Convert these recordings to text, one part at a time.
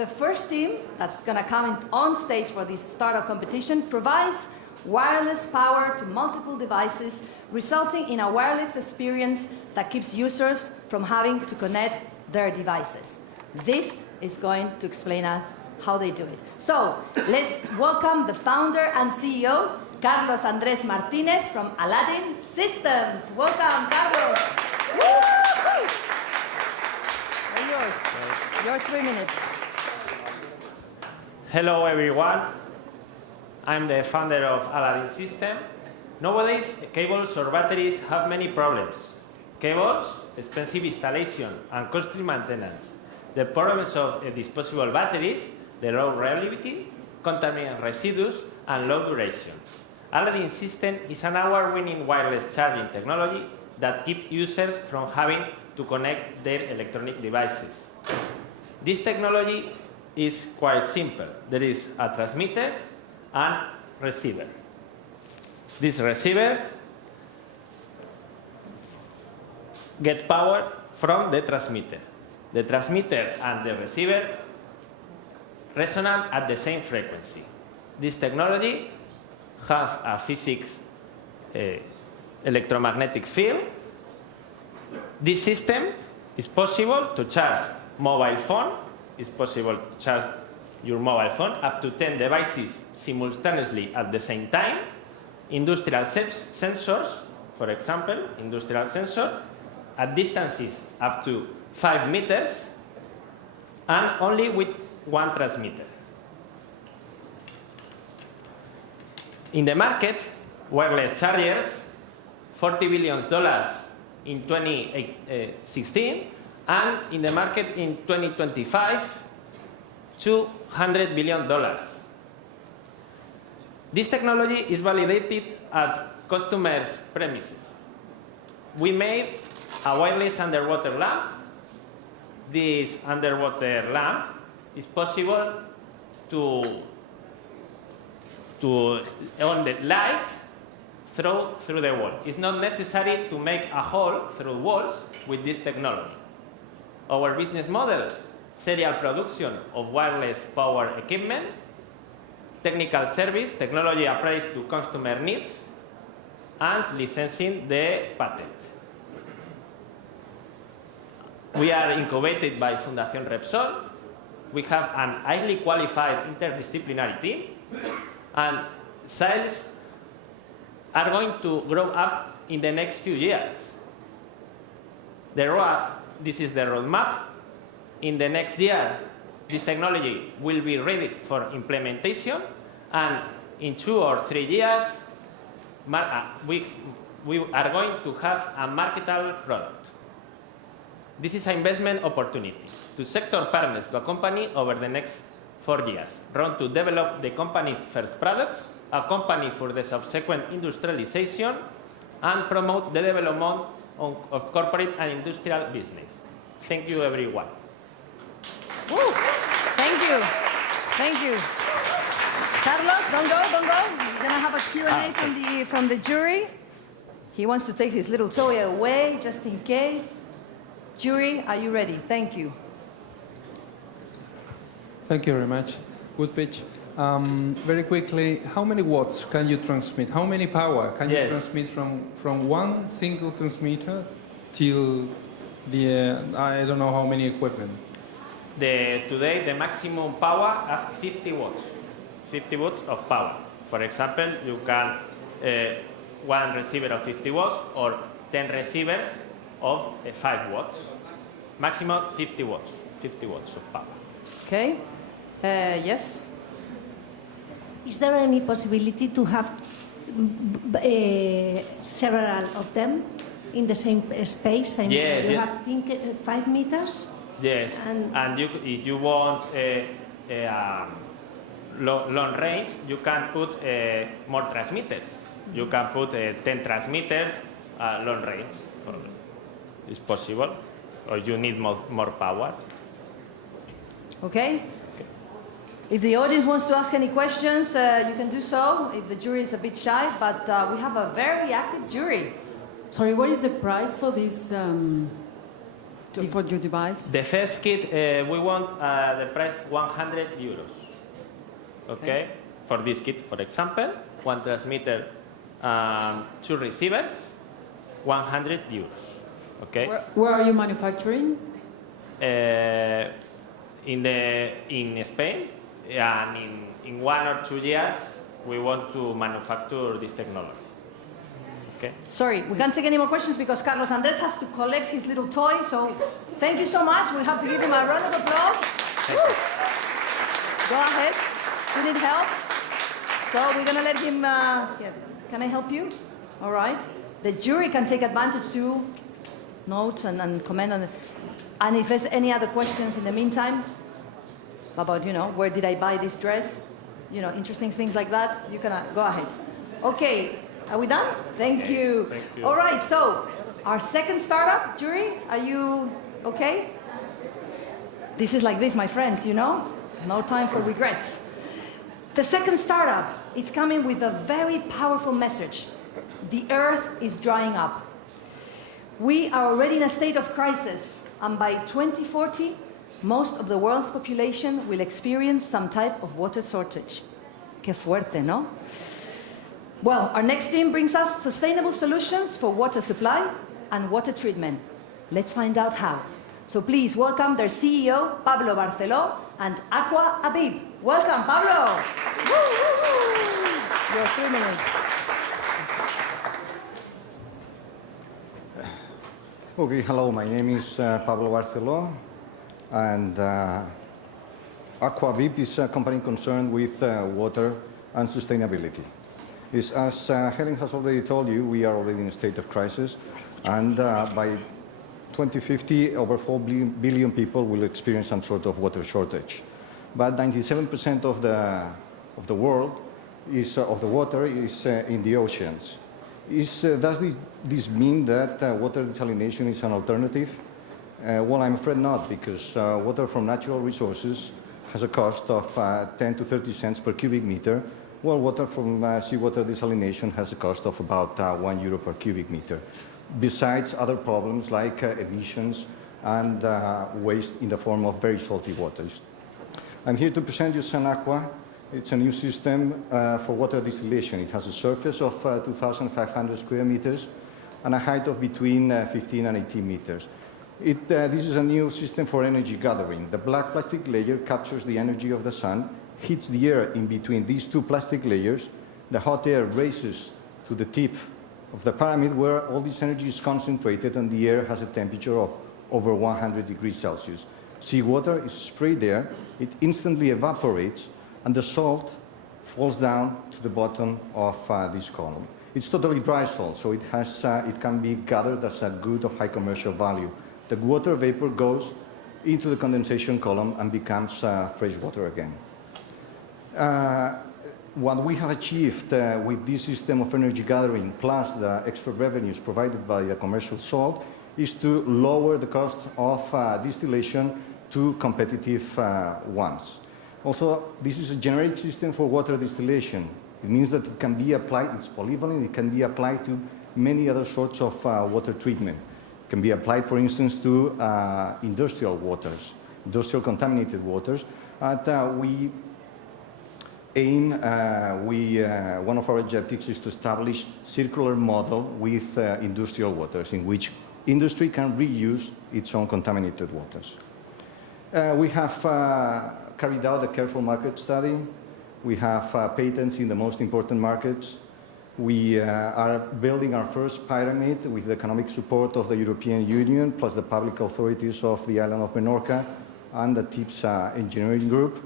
the first team that's going to come on stage for this startup competition provides wireless power to multiple devices, resulting in a wireless experience that keeps users from having to connect their devices. This is going to explain us how they do it. So let's welcome the founder and CEO, Carlos Andrés Martinez from Aladdin Systems. Welcome, Carlos. They're yours. Your 3 minutes. Hello, everyone. I'm the founder of Aladdin Systems. Nowadays, cables or batteries have many problems. Cables, expensive installation, and costly maintenance. The problems of disposable batteries, the low reliability, contaminant residues, and low duration. Aladdin System is an award-winning wireless charging technology that keeps users from having to connect their electronic devices. This technology is quite simple. There is a transmitter and receiver. This receiver gets power from the transmitter. The transmitter and the receiver resonate at the same frequency. This technology has a physics electromagnetic field. This system is possible to charge mobile phone. It's possible to charge your mobile phone up to 10 devices simultaneously at the same time. Industrial sensors, for example, industrial sensor at distances up to 5 meters and only with one transmitter. In the market, wireless chargers, $40 billion in 2016, and in the market in 2025, $200 billion. This technology is validated at customers' premises. We made a wireless underwater lamp. This underwater lamp is possible to on the light through the wall. It's not necessary to make a hole through walls with this technology. Our business model, serial production of wireless power equipment, technical service, technology applies to customer needs, and licensing the patent. We are incubated by Fundación Repsol. We have an highly qualified interdisciplinary team, and sales are going to grow up in the next few years. This is the roadmap. In the next year, this technology will be ready for implementation, and in 2 or 3 years, we are going to have a marketable product. This is an investment opportunity to sector partners to a company over the next 4 years, run to develop the company's first products, a company for the subsequent industrialization, and promote the development of corporate and industrial business. Thank you, everyone. Woo. Thank you. Thank you. Carlos, don't go. We're going to have a Q&A from the jury. He wants to take his little toy away, just in case. Jury, are you ready? Thank you. Thank you very much. Good pitch. Very quickly, how many watts can you transmit? How many power can you transmit from one single transmitter till the, I don't know how many equipment? Today, the maximum power is 50 watts. 50 watts of power. For example, you can one receiver of 50 watts or 10 receivers of 5 watts. Maximum 50 watts. 50 watts of power. Okay. Yes? Is there any possibility to have several of them in the same space? I mean, yes. You have 5 meters? Yes. And if you want long range, you can put more transmitters. You can put 10 transmitters long range. It's possible. Or you need more power. Okay. If the audience wants to ask any questions, you can do so. If the jury is a bit shy, but we have a very active jury. Sorry, what is the price for this for your device? The first kit, we want the price 100 euros. Okay? For this kit, for example, one transmitter, two receivers, 100 euros. Okay? Where are you manufacturing? In Spain, and in 1 or 2 years, we want to manufacture this technology. Okay. Sorry, we can't take any more questions because Carlos Andres has to collect his little toy. So thank you so much. We have to give him a round of applause. Go ahead. You need help? So we're going to let him... Can I help you? All right. The jury can take advantage to note and comment on it. And if there's any other questions in the meantime about, where did I buy this dress? Interesting things like that, you can go ahead. Okay, are we done? Thank you. Thank you. All right, so our second startup, jury, are you okay? This is like this, my friends, no time for regrets. The second startup is coming with a very powerful message. The earth is drying up. We are already in a state of crisis, and by 2040, most of the world's population will experience some type of water shortage. Qué fuerte, no? Well, our next team brings us sustainable solutions for water supply and water treatment. Let's find out how. So please welcome their CEO, Pablo Barceló, and Aqua Abib. Welcome, Pablo. Woo, woo, woo. Your 3 minutes. Okay, hello, my name is Pablo Barceló, and Aqua Abib is a company concerned with water and sustainability. As Helen has already told you, we are already in a state of crisis, and by 2050, over 4 billion people will experience some sort of water shortage. But 97% of the world of the water is in the oceans. Does this mean that water desalination is an alternative? Well, I'm afraid not, because water from natural resources has a cost of 10 to 30 cents per cubic meter, while water from seawater desalination has a cost of about €1 per cubic meter, besides other problems like emissions and waste in the form of very salty waters. I'm here to present you SunAqua. It's a new system for water distillation. It has a surface of 2,500 square meters and a height of between 15 and 18 meters. This is a new system for energy gathering. The black plastic layer captures the energy of the sun, hits the air in between these two plastic layers. The hot air races to the tip of the pyramid where all this energy is concentrated, and the air has a temperature of over 100 degrees Celsius. Seawater is sprayed there, it instantly evaporates, and the salt falls down to the bottom of this column. It's totally dry salt, so it can be gathered as a good of high commercial value. The water vapor goes into the condensation column and becomes fresh water again. What we have achieved with this system of energy gathering, plus the extra revenues provided by the commercial salt, is to lower the cost of distillation to competitive ones. Also, this is a generic system for water distillation. It means that it can be applied, it's polyvalent, it can be applied to many other sorts of water treatment. It can be applied, for instance, to industrial waters, industrial contaminated waters. We aim, one of our objectives is to establish a circular model with industrial waters in which industry can reuse its own contaminated waters. We have carried out a careful market study. We have patents in the most important markets. We are building our first pyramid with the economic support of the European Union, plus the public authorities of the island of Menorca and the TIPS engineering group.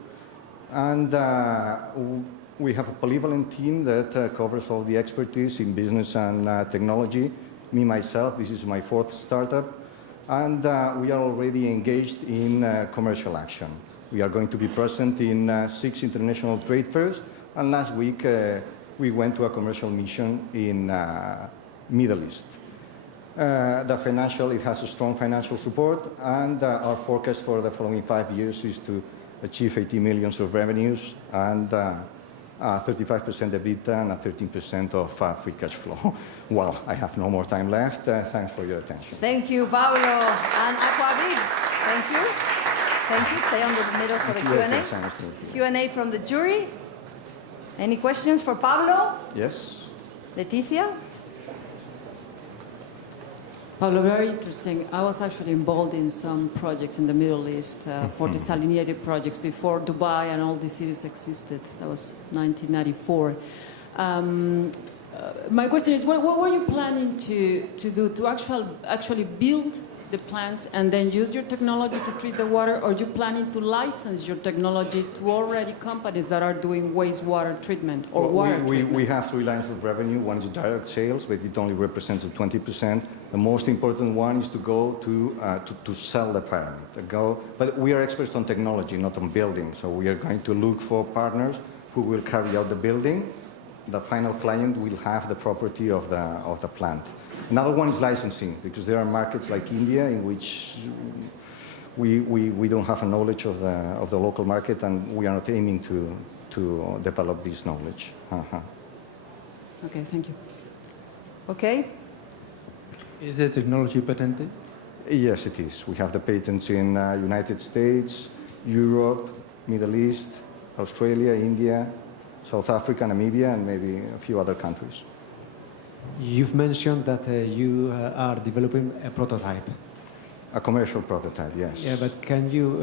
And we have a polyvalent team that covers all the expertise in business and technology. Me, myself, this is my fourth startup. And we are already engaged in commercial action. We are going to be present in 6 international trade fairs, and last week we went to a commercial mission in Middle East. It has a strong financial support, and our forecast for the following 5 years is to achieve 80 million of revenues and 35% EBITDA, and 13% of free cash flow. Well, I have no more time left. Thanks for your attention. Thank you, Pablo. And Aquavit, thank you. Thank you. Stay on the middle for the Q&A. Q&A from the jury. Any questions for Pablo? Yes. Leticia? Pablo, very interesting. I was actually involved in some projects in the Middle East for desalinated projects before Dubai and all these cities existed. That was 1994. My question is, what were you planning to do to actually build the plants and then use your technology to treat the water, or are you planning to license your technology to already companies that are doing wastewater treatment or water treatment? We have 3 lines of revenue. One is direct sales, but it only represents 20%. The most important one is to go to sell the pyramid. But we are experts on technology, not on building. So we are going to look for partners who will carry out the building. The final client will have the property of the plant. Another one is licensing, because there are markets like India in which we don't have a knowledge of the local market, and we are not aiming to develop this knowledge. Okay, thank you. Okay. Is the technology patented? Yes, it is. We have the patents in United States, Europe, Middle East, Australia, India, South Africa, Namibia, and maybe a few other countries. You've mentioned that you are developing a prototype. A commercial prototype, yes. Yeah, but can you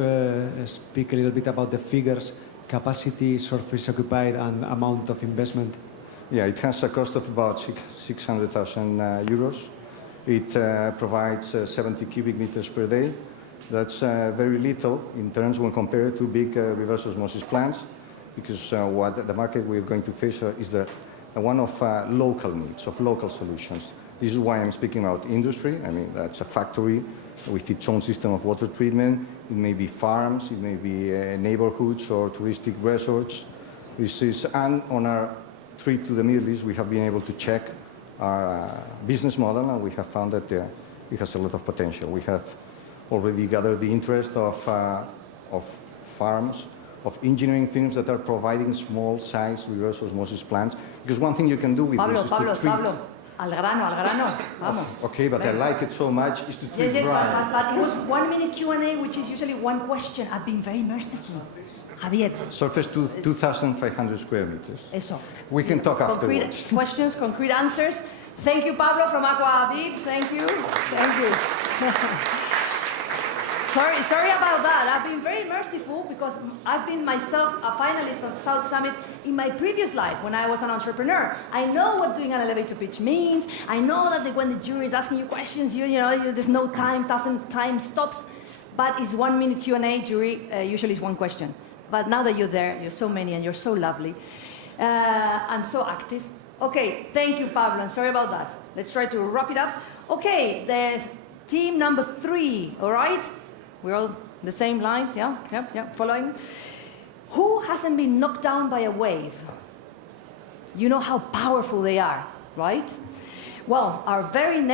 speak a little bit about the figures, capacity, surface occupied, and amount of investment? Yeah, it has a cost of about 600,000 euros. It provides 70 cubic meters per day. That's very little in terms when compared to big reverse osmosis plants, because what the market we're going to face is the one of local needs, of local solutions. This is why I'm speaking about industry. I mean, that's a factory with its own system of water treatment. It may be farms, it may be neighborhoods or touristic resorts. And on our trip to the Middle East, we have been able to check our business model, and we have found that it has a lot of potential. We have already gathered the interest of farms, of engineering firms that are providing small-size reverse osmosis plants. Because one thing you can do with this is to treat... Pablo, al grano, vamos. Okay, but I like it so much, is to treat Yes, brine. but it was 1 minute Q&A, which is usually one question. I've been very merciful. Javier. Surface to 2,500 square meters. Eso. We can talk Concrete afterwards. questions, concrete answers. Thank you, Pablo from Aqua Vip. Thank you. Thank you. Sorry about that. I've been very merciful because I've been myself a finalist on South Summit in my previous life when I was an entrepreneur. I know what doing an elevator pitch means. I know that when the jury is asking you questions, you know, there's no time, time stops. But it's 1 minute Q&A, jury usually is one question. But now that you're there, you're so many and you're so lovely and so active. Okay, thank you, Pablo. And sorry about that. Let's try to wrap it up. Okay, the team number 3, all right? We're all the same lines, yeah, following. Who hasn't been knocked down by a wave? You know how powerful they are, right? Well, our team,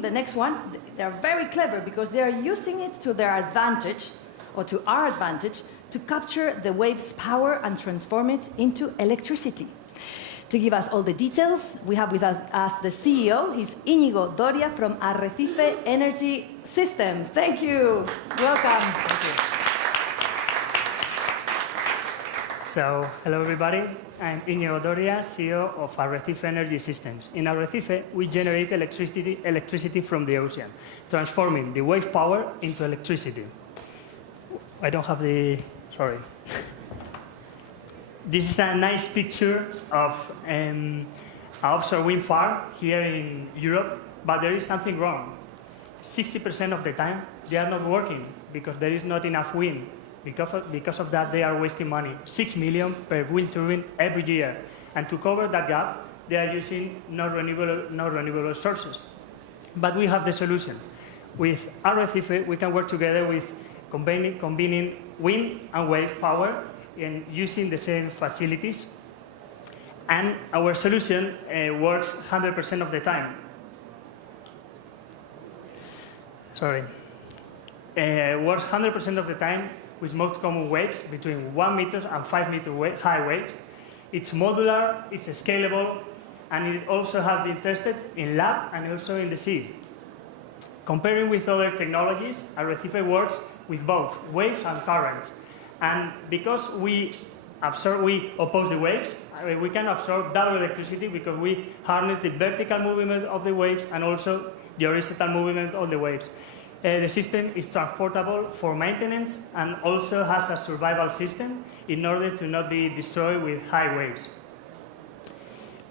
the next one, they're very clever because they're using it to their advantage, or to our advantage, to capture the wave's power and transform it into electricity. To give us all the details, we have with us the CEO. He's Íñigo Doria from Arrecife Energy Systems. Thank you. Welcome. Thank you. So, hello everybody. I'm Íñigo Doria, CEO of Arrecife Energy Systems. In Arrecife, we generate electricity from the ocean, transforming the wave power into electricity. I don't have the... sorry. This is a nice picture of an offshore wind farm here in Europe, but there is something wrong. 60% of the time, they are not working because there is not enough wind. Because of that, they are wasting money. 6 million per wind turbine every year. And to cover that gap, they are using non-renewable sources. But we have the solution. With Arrecife, we can work together with combining wind and wave power and using the same facilities. And our solution works 100% of the time. Sorry. Works 100% of the time with most common waves between 1 meter and 5 meter high waves. It's modular, it's scalable, and it also has been tested in lab and also in the sea. Comparing with other technologies, Arrecife works with both waves and currents. And because we oppose the waves, we can absorb double electricity because we harness the vertical movement of the waves and also the horizontal movement of the waves. The system is transportable for maintenance and also has a survival system in order to not be destroyed with high waves.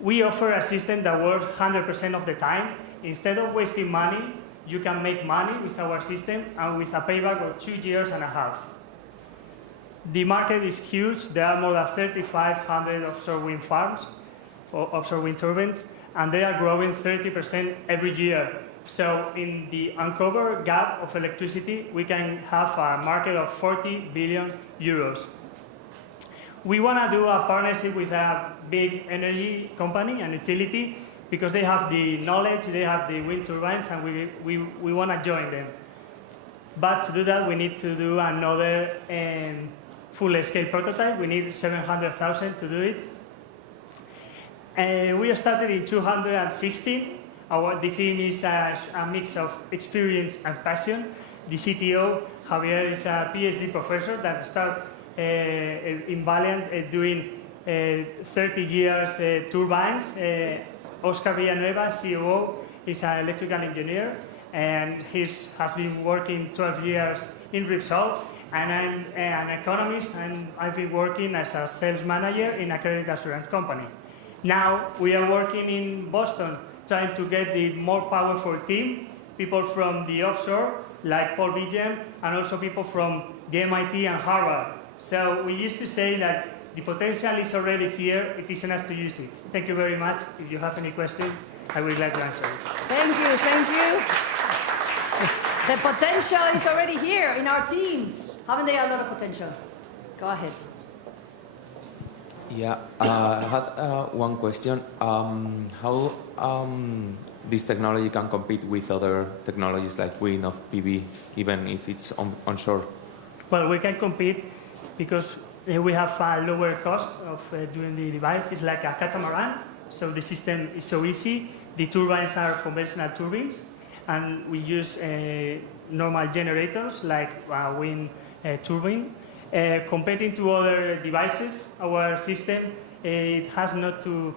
We offer a system that works 100% of the time. Instead of wasting money, you can make money with our system and with a payback of 2.5 years. The market is huge. There are more than 3,500 offshore wind farms, or offshore wind turbines, and they are growing 30% every year. So in the uncovered gap of electricity, we can have a market of 40 billion euros. We want to do a partnership with a big energy company, an utility, because they have the knowledge, they have the wind turbines, and we want to join them. But to do that, we need to do another full-scale prototype. We need 700,000 to do it. We started in 2016. The team is a mix of experience and passion. The CTO, Javier, is a PhD professor that started in Valiant doing 30 years turbines. Oscar Villanueva, COO, is an electrical engineer, and he has been working 12 years in Repsol. And I'm an economist, and I've been working as a sales manager in a credit assurance company. Now we are working in Boston, trying to get the more powerful team, people from the offshore, like Paul Vigem, and also people from the MIT and Harvard. So we used to say that the potential is already here, it is enough to use it. Thank you very much. If you have any questions, I would like to answer it. Thank you, thank you. The potential is already here in our teams. Haven't they a lot of potential? Go ahead. Yeah, I have one question. How this technology can compete with other technologies like wind or PV, even if it's onshore? Well, we can compete because we have a lower cost of doing the device. It's like a catamaran, so the system is so easy. The turbines are conventional turbines, and we use normal generators like a wind turbine. Comparing to other devices, our system it has not to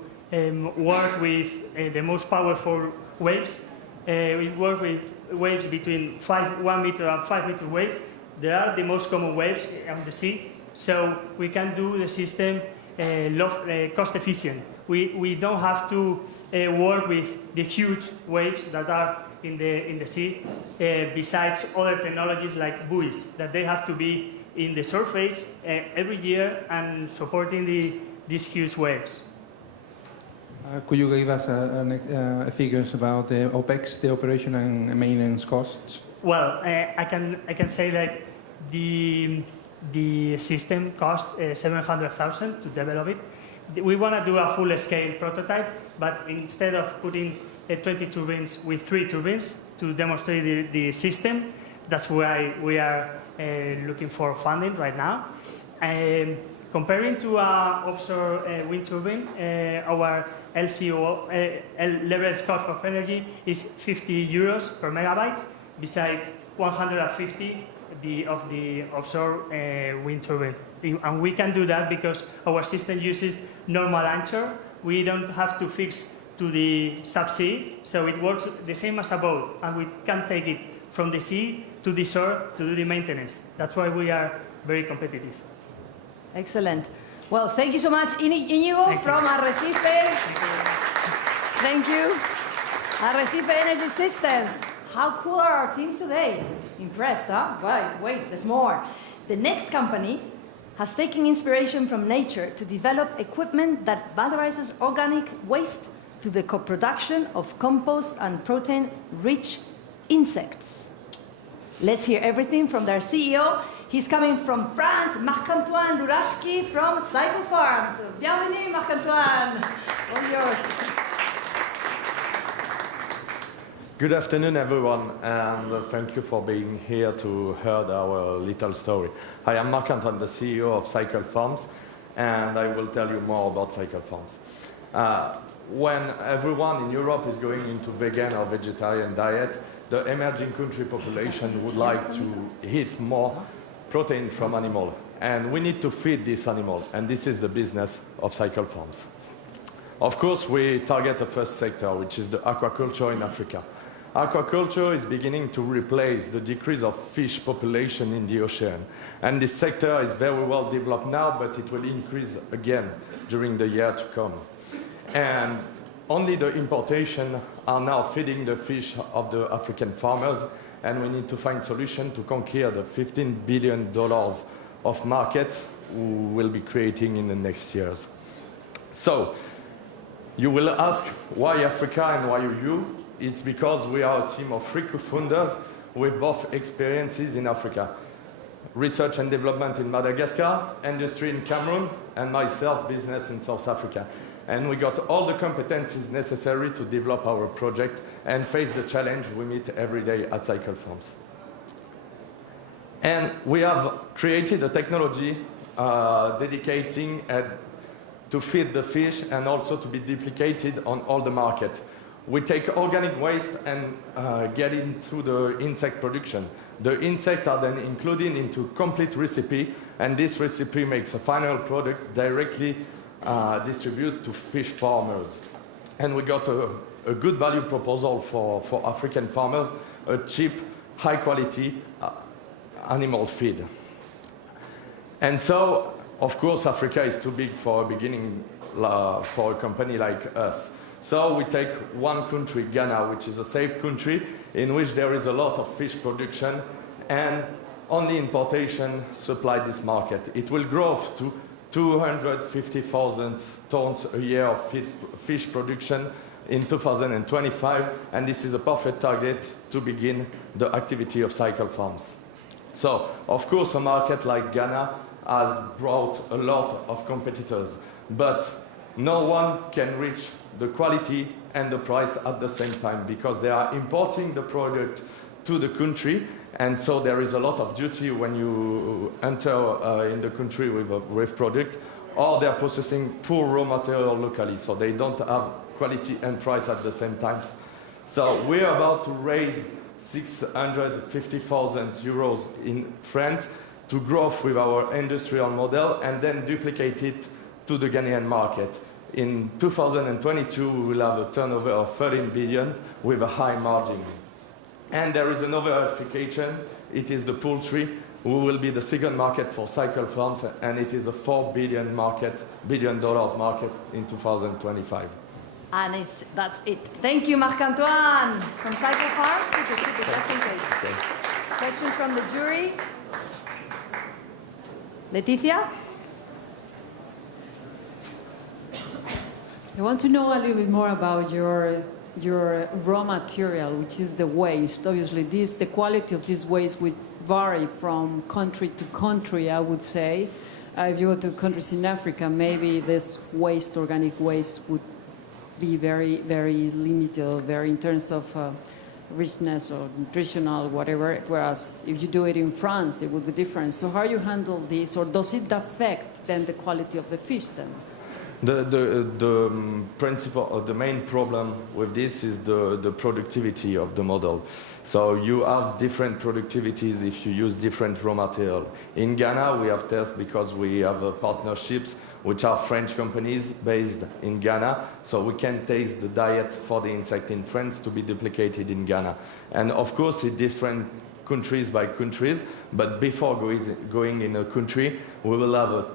work with the most powerful waves. It works with waves between 1 meter and 5 meter waves. They are the most common waves on the sea, so we can do the system cost efficient. We don't have to work with the huge waves that are in the sea, besides other technologies like buoys, that they have to be in the surface every year and supporting these huge waves. Could you give us figures about the OPEX, the operation and maintenance costs? Well, I can say that the system cost 700,000 to develop it. We want to do a full-scale prototype, but instead of putting 20 turbines with 3 turbines to demonstrate the system, that's why we are looking for funding right now. Comparing to an offshore wind turbine, our LCO, leverage cost of energy, is 50 euros per megabyte, besides 150 of the offshore wind turbine. And we can do that because our system uses normal anchor. We don't have to fix to the subsea, so it works the same as a boat, and we can take it from the sea to the shore to do the maintenance. That's why we are very competitive. Excellent. Well, thank you so much, Inigo from Arrecife. Thank you. Arrecife Energy Systems. How cool are our teams today? Impressed, huh? Wait, there's more. The next company has taken inspiration from nature to develop equipment that valorizes organic waste to the co-production of compost and protein-rich insects. Let's hear everything from their CEO. He's coming from France, Marc-Antoine Lurashki from Cycle Farms. Bienvenue, Marc-Antoine. All yours. Good afternoon, everyone, and thank you for being here to hear our little story. I am Marc-Antoine, the CEO of Cycle Farms, and I will tell you more about Cycle Farms. When everyone in Europe is going into vegan or vegetarian diet, the emerging country population would like to eat more protein from animal, and we need to feed this animal, and this is the business of Cycle Farms. Of course, we target the first sector, which is the aquaculture in Africa. Aquaculture is beginning to replace the decrease of fish population in the ocean. And this sector is very well developed now, but it will increase again during the year to come. And only the importation are now feeding the fish of the African farmers, and we need to find solutions to conquer the $15 billion of market we will be creating in the next years. So, you will ask, why Africa and why you? It's because we are a team of 3 co-founders with both experiences in Africa. Research and development in Madagascar, industry in Cameroon, and myself, business in South Africa. And we got all the competencies necessary to develop our project and face the challenge we meet every day at Cycle Farms. And we have created a technology dedicating to feed the fish and also to be duplicated on all the market. We take organic waste and get into the insect production. The insects are then included into complete recipe, and this recipe makes a final product directly distributed to fish farmers. And we got a good value proposal for African farmers, a cheap, high quality animal feed. And so, of course, Africa is too big for a beginning for a company like us. So we take one country, Ghana, which is a safe country in which there is a lot of fish production, and only importation supply this market. It will grow to 250,000 tons a year of fish production in 2025, and this is a perfect target to begin the activity of Cycle Farms. So, of course, a market like Ghana has brought a lot of competitors, but no one can reach the quality and the price at the same time because they are importing the product to the country, and so there is a lot of duty when you enter in the country with product, or they're processing poor raw material locally, so they don't have quality and price at the same time. So we're about to raise 650,000 euros in France to grow with our industrial model and then duplicate it to the Ghanaian market. In 2022, we will have a turnover of 13 billion with a high margin. And there is another application. It is the poultry. We will be the second market for Cycle Farms, and it is a $4 billion market in 2025. And that's it. Thank you, Marc-Antoine from Cycle Farms. Keep it just in case. Okay. Questions from the jury? Leticia? I want to know a little bit more about your raw material, which is the waste. Obviously, the quality of this waste would vary from country to country, I would say. If you go to countries in Africa, maybe this waste, organic waste, would be very, very limited, very in terms of richness or nutritional, whatever. Whereas if you do it in France, it would be different. So how you handle this, or does it affect then the quality of the fish then? The principle, or the main problem with this is the productivity of the model. So you have different productivities if you use different raw material. In Ghana, we have tests because we have partnerships which are French companies based in Ghana. So we can taste the diet for the insect in France to be duplicated in Ghana. And of course, it's different countries by countries, but before going in a country, we will have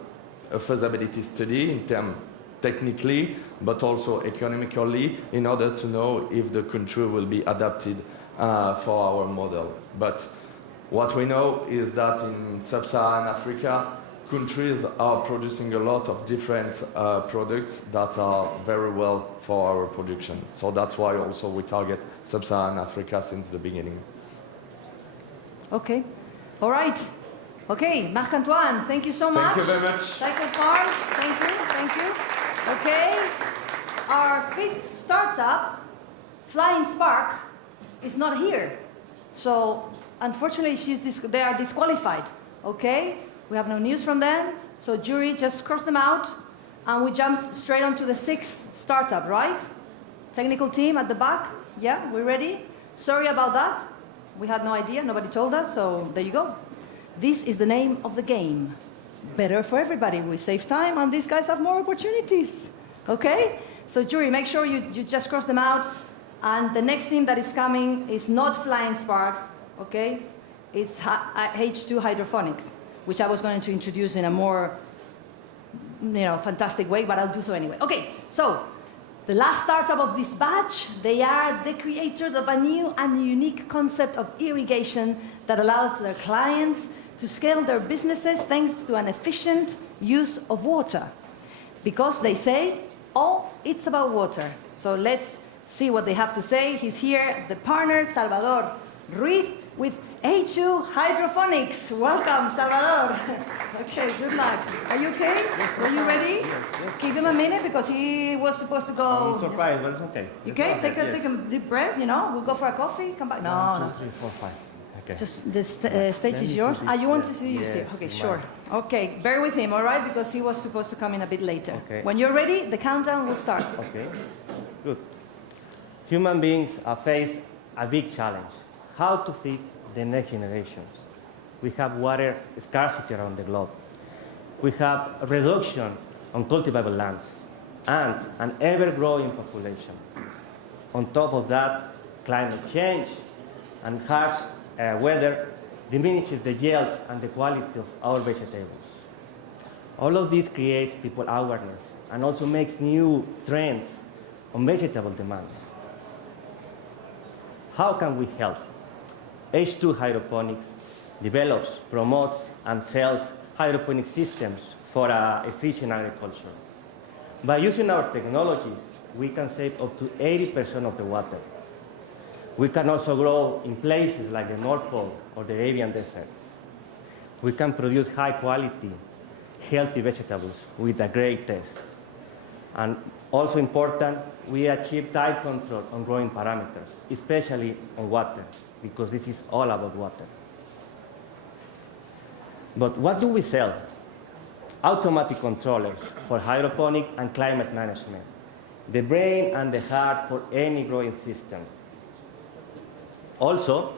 a feasibility study in terms technically, but also economically, in order to know if the country will be adapted for our model. But what we know is that in sub-Saharan Africa, countries are producing a lot of different products that are very well for our production. So that's why also we target sub-Saharan Africa since the beginning. Okay. All right. Okay, Marc-Antoine, thank you so much. Thank you very much. Cycle Farms, thank you. Okay, our 5th startup, Flying Spark, is not here. So unfortunately, they are disqualified. Okay? We have no news from them. So jury, just cross them out. And we jump straight onto the 6th startup, right? Technical team at the back. Yeah, we're ready? Sorry about that. We had no idea. Nobody told us. So there you go. This is the name of the game. Better for everybody. We save time and these guys have more opportunities. Okay? So jury, make sure you just cross them out. And the next thing that is coming is not flying sparks, okay? It's H2 hydroponics, which I was going to introduce in a more, fantastic way, but I'll do so anyway. Okay, so the last startup of this batch, they are the creators of a new and unique concept of irrigation that allows their clients to scale their businesses thanks to an efficient use of water. Because they say, oh, it's about water. So let's see what they have to say. He's here, the partner, Salvador Ruiz, with H2 Hydroponics. Welcome, Salvador. Okay, good luck. Are you okay? Yes, Were you ready? Yes. Give him a minute because he was supposed to go. I'm surprised, but it's okay. You okay? Take a deep breath, We'll go for a coffee, come back. No, 1, 2, 3, 4, 5. Okay. Just the stage is yours. You want to see you see? Okay, sure. Okay, bear with him, all right? Because he was supposed to come in a bit later. Okay. When you're ready, the countdown will start. Okay, good. Human beings face a big challenge. How to feed the next generations. We have water scarcity around the globe. We have a reduction on cultivable lands and an ever-growing population. On top of that, climate change and harsh weather diminishes the yields and the quality of our vegetables. All of this creates people awareness and also makes new trends on vegetable demands. How can we help? H2 Hydroponics develops, promotes, and sells hydroponic systems for efficient agriculture. By using our technologies, we can save up to 80% of the water. We can also grow in places like the North Pole or the Arabian deserts. We can produce high-quality, healthy vegetables with a great taste. And also important, we achieve tight control on growing parameters, especially on water, because this is all about water. But what do we sell? Automatic controllers for hydroponic and climate management, the brain and the heart for any growing system. Also,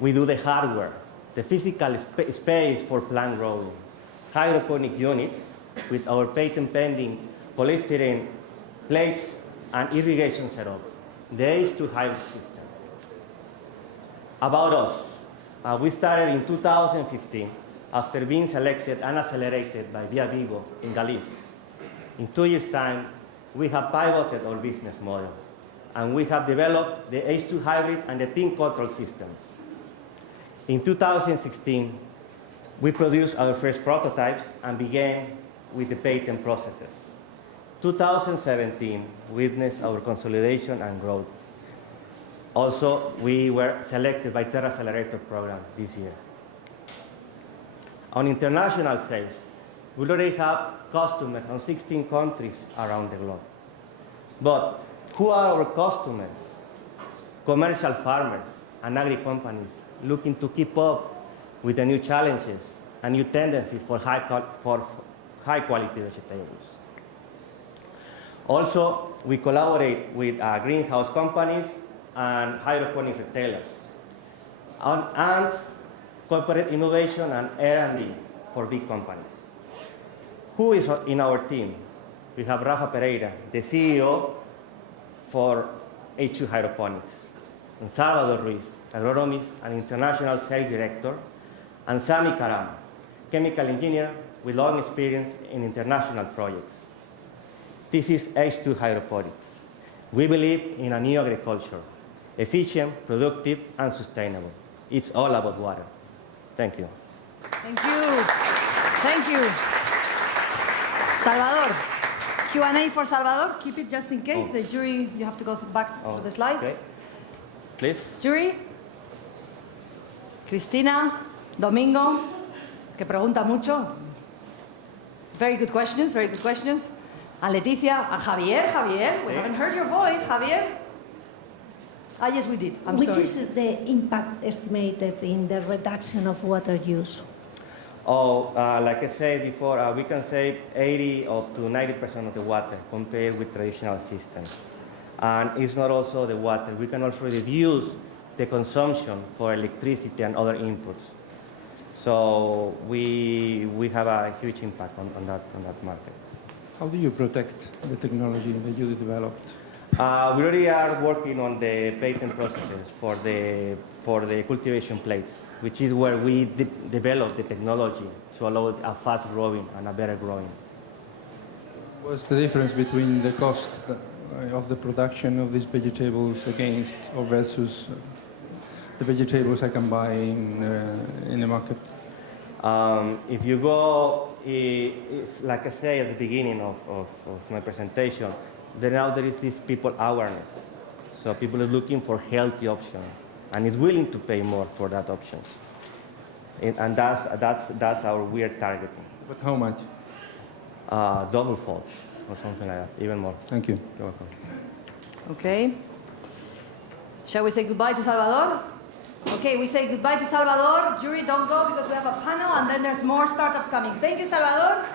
we do the hardware, the physical space for plant growing, hydroponic units with our patent-pending polystyrene plates and irrigation setup, the H2 hybrid system. About us, we started in 2015 after being selected and accelerated by Via Vigo in Galicia. In 2 years' time, we have pivoted our business model, and we have developed the H2 hybrid and the team control system. In 2016, we produced our first prototypes and began with the patent processes. 2017 witnessed our consolidation and growth. Also, we were selected by Terra Accelerator program this year. On international sales, we already have customers from 16 countries around the globe. But who are our customers? Commercial farmers and agri-companies looking to keep up with the new challenges and new tendencies for high-quality vegetables. Also, we collaborate with greenhouse companies and hydroponic retailers, and corporate innovation and R&D for big companies. Who is in our team? We have Rafa Pereira, the CEO for H2 Hydroponics, and Salvador Ruiz, agronomist and international sales director, and Sami Karam, chemical engineer with long experience in international projects. This is H2 Hydroponics. We believe in a new agriculture, efficient, productive, and sustainable. It's all about water. Thank you. Thank you. Thank you. Salvador, Q&A for Salvador. Keep it just in case. The jury, you have to go back to the slides. Okay. Please. Jury. Cristina, Domingo, que pregunta mucho. Very good questions, very good questions. And Leticia, and Javier, we haven't heard your voice, Javier. Ah, yes, we did. I'm Which sorry. is the impact estimated in the reduction of water use? Oh, like I said before, we can save 80 up to 90% of the water compared with traditional systems. And it's not also the water. We can also reduce the consumption for electricity and other inputs. So we have a huge impact on that market. How do you protect the technology that you developed? We already are working on the patent processes for the cultivation plates, which is where we develop the technology to allow a fast growing and a better growing. What's the difference between the cost of the production of these vegetables against or versus the vegetables I can buy in the market? If you go, it's like I say at the beginning of my presentation, now there is this people awareness. So people are looking for healthy options and is willing to pay more for that options. And that's our weird targeting. But how much? Double fold or something like that, even more. Thank you. You're welcome. Okay. Shall we say goodbye to Salvador? Okay, we say goodbye to Salvador. Jury, don't go because we have a panel and then there's more startups coming. Thank you, Salvador.